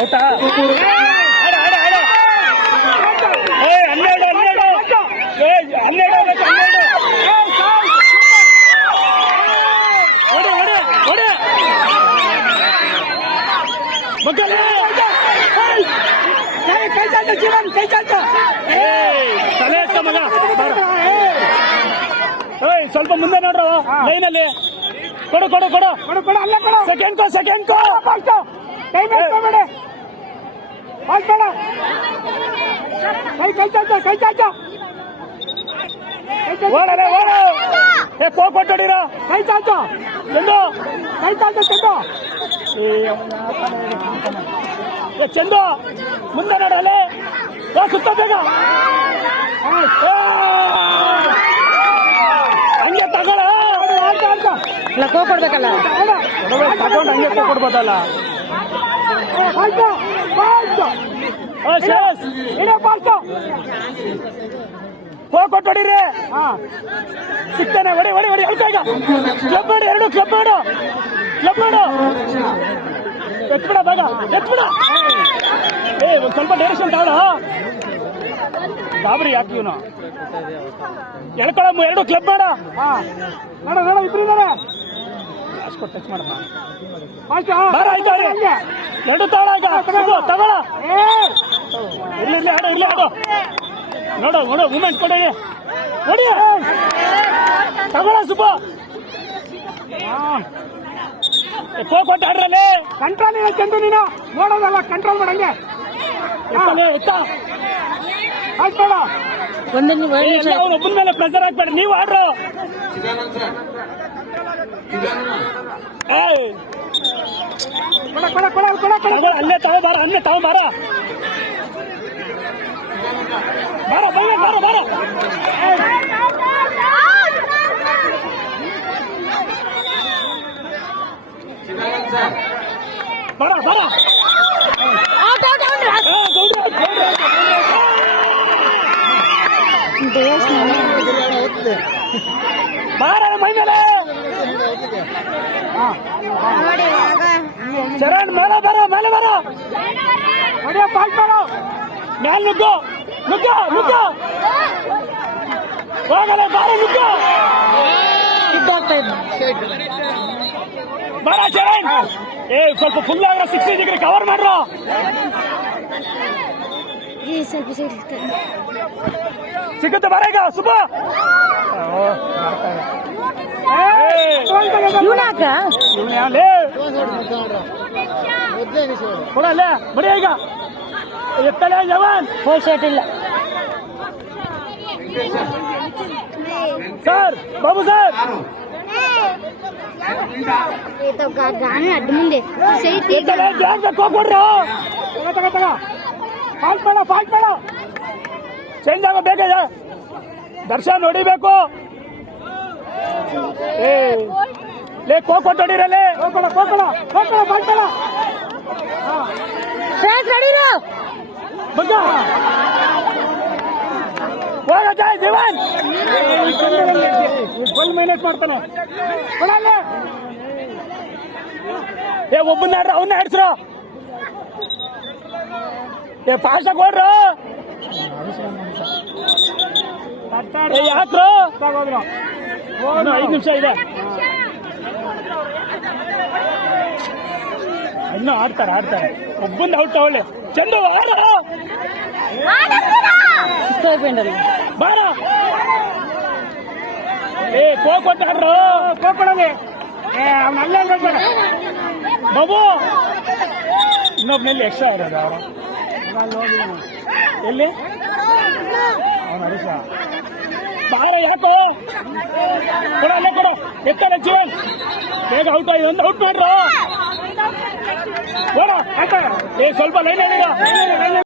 ಔಟಾ? ಜೀವನ್ ಕೈ ಚಾಚ ತಲೆ ಎತ್ತ ಮಗ. ಸ್ವಲ್ಪ ಮುಂದೆ ನೋಡ್ರ ಲೈನಲ್ಲಿ. ಕೊಡು ಕೊಡು ಕೊಡು ಕೊಡು ಕೊಡು ಅಲ್ಲ ಕೊಡು. ಸೆಕೆಂಡ್ ಕೋ ಸೆಕೆಂಡ್ ಕೋ ಟೈಮ್ ಬೇಡ. ಕೈ ಕೈ ಚಾಚ ಕೈ ಚಾಚ ಓಡರೆ ಓಡ. ಕೋ ಕೊಟ್ಟಡಿರ ಕೈ ಚಾಚ ಚಂದು ಕೈ ಚಾಚ ಚಂದು. ಚಂದು ಮುಂದೆ ನೋಡಲೆ ಸುತ್ತ ಬೇಗ. ಹಂಗೆ ತಗೊಳ ಕೋ ಕೊಡ್ಬೇಕಲ್ಲ. ತಗೊಂಡು ಹಂಗೆ ಕೋ ಕೊಡ್ಬೋದಲ್ಲ. ಕೋ ಕೊಟ್ಟೊಡಿರಿ. ಸಿಗ್ತಾನೆ. ಹೊಡಿ ಹೊಡಿ ಹೊಡಿ ಈಗ ಕ್ಲಬ್ ಮಾಡು. ಎರಡು ಕ್ಲಬ್ ಮಾಡು. ಕ್ಲಬ್ ಮಾಡು. ಎತ್ಬಿಡ ಬೇಗ ಎತ್ಬಿಡ. ಒಂದ್ ಸ್ವಲ್ಪ ಡೈರೆಕ್ಷನ್ ತಗೊಳ. ಗಾಬರಿ ಯಾಕೆ ಇವನು ಎಳ್ಕೊಳಮ್ಮ. ಎರಡು ಕ್ಲಬ್ ಮಾಡ. ನೋಡ ನೋಡ ಇಬ್ರು ಇದ್ದಾರೆ. ಅಷ್ಟು ಟಚ್ ಮಾಡಮ್ಮ. ಎರಡು ತಗೊಳ. ಈಗ ತಗೊಳ. ಇರ್ಲಿ ಆಡು ಇರ್ಲಿ ಆಡು. ನೋಡು ನೋಡು ಮೂಮೆಂಟ್ ಕೊಡಿ. ನೋಡಿ ತಗೊಳ ಸುಬ್ಬ. ಕೊಟ್ಟು ಆಡ್ರಲ್ಲಿ ಕಂಟ್ರೋಲ್ ಇಲ್ಲ. ಚಂದು ನೀನು ನೋಡೋದಲ್ಲ, ಕಂಟ್ರೋಲ್ ಮಾಡಂಗೆ. ಒಬ್ಬನ ಮೇಲೆ ಪ್ರೆಸರ್ ಹಾಕ್ಬೇಡ. ನೀವು ಆಡ್ರು. ಅಲ್ಲೇ ತಗೋ ಬಾರ. ಅಲ್ಲೇ ತಗೋ ಬಾರ. ಬಾರ ಬಾರ ಬಾರ ಬಾರ. ಬರ ಬರ. ಬಾರ ಮೈ ಮೇಲೆ. ಚರಣ್ ಮೇಲೆ ಬರ ಮೇಲೆ ಬರ. ಮ್ಯಾಲ ನುಗ್ಗು ನುಗ್ಗ ನುಗ್ಗ. ಹೋಗಲ್ಲ ಬಾರ ನುಗ್ಗ. ಬರ ಚರಣ್. ಸ್ವಲ್ಪ ಫುಲ್ ಆಗ 60 ಡಿಗ್ರಿ ಕವರ್ ಮಾಡ್ರ. ಸಿಗುತ್ತೆ ಬರ ಈಗ ಸುಬ್ಬ. ಕೊಡಲ್ಲೇ ಬಡಿ ಈಗ. ಎತ್ತಲೇ ಜವಾನ್. ಶರ್ಟ್ ಇಲ್ಲ ಸರ್. ಬಾಬು ಸರ್ ಅಡ್ಡ ಮುಂದೆ ಚೇಂಜ್ ಆಗಬೇಕು. ದರ್ಶನ್ ಹೊಡಿಬೇಕು. ಲೇ ಕೋ ಕೊಟ್ಟೊಡಿರಲ್ಲೇ. ಹೋಗ ಜಾಯ್ ಜೀವನ್. ಫುಲ್ ಮೈನಸ್ ಮಾಡ್ತಾನೆ. ಒಬ್ಬನ ಆಡ್ರ ಅವನ್ನ ಆಡ್ಸ್ರು. ಫಾಸ್ಟ್ ಆಗಿ ಓಡ್ರು. ಯಾಕ್ರು 5 ನಿಮಿಷ ಇದೆ. ಇನ್ನೂ ಆಡ್ತಾರೆ. ಒಬ್ಬಂದ ಔಟ್ ತಗೊಳ್ಳಿ. ಚಂದು ಬಾರ. ಕೋಕೊಟ್ಟಾಡ್ರು. ಕೋಕೊಡಲಿ ಅವನಲ್ಲೇ ಬಾಬು. ಇನ್ನೊಬ್ನಲ್ಲಿ ಎಕ್ಸ್ಟ್ರಾ ಇರೋದು ಅವರು. ಎಲ್ಲಿ ಅವನ ಹರೀಶ. ಬಾರ ಯಾಕೋ ಕೊಡ. ಅಲ್ಲೇ ಕೊಡು. ಎತ್ತಲ್ಲ ಜೀವನ್. ಬೇಗ ಔಟ್ ಆಗಿ ಒಂದು ಔಟ್ ಮಾಡ್ರು. ಸ್ವಲ್ಪ ಲೈನ್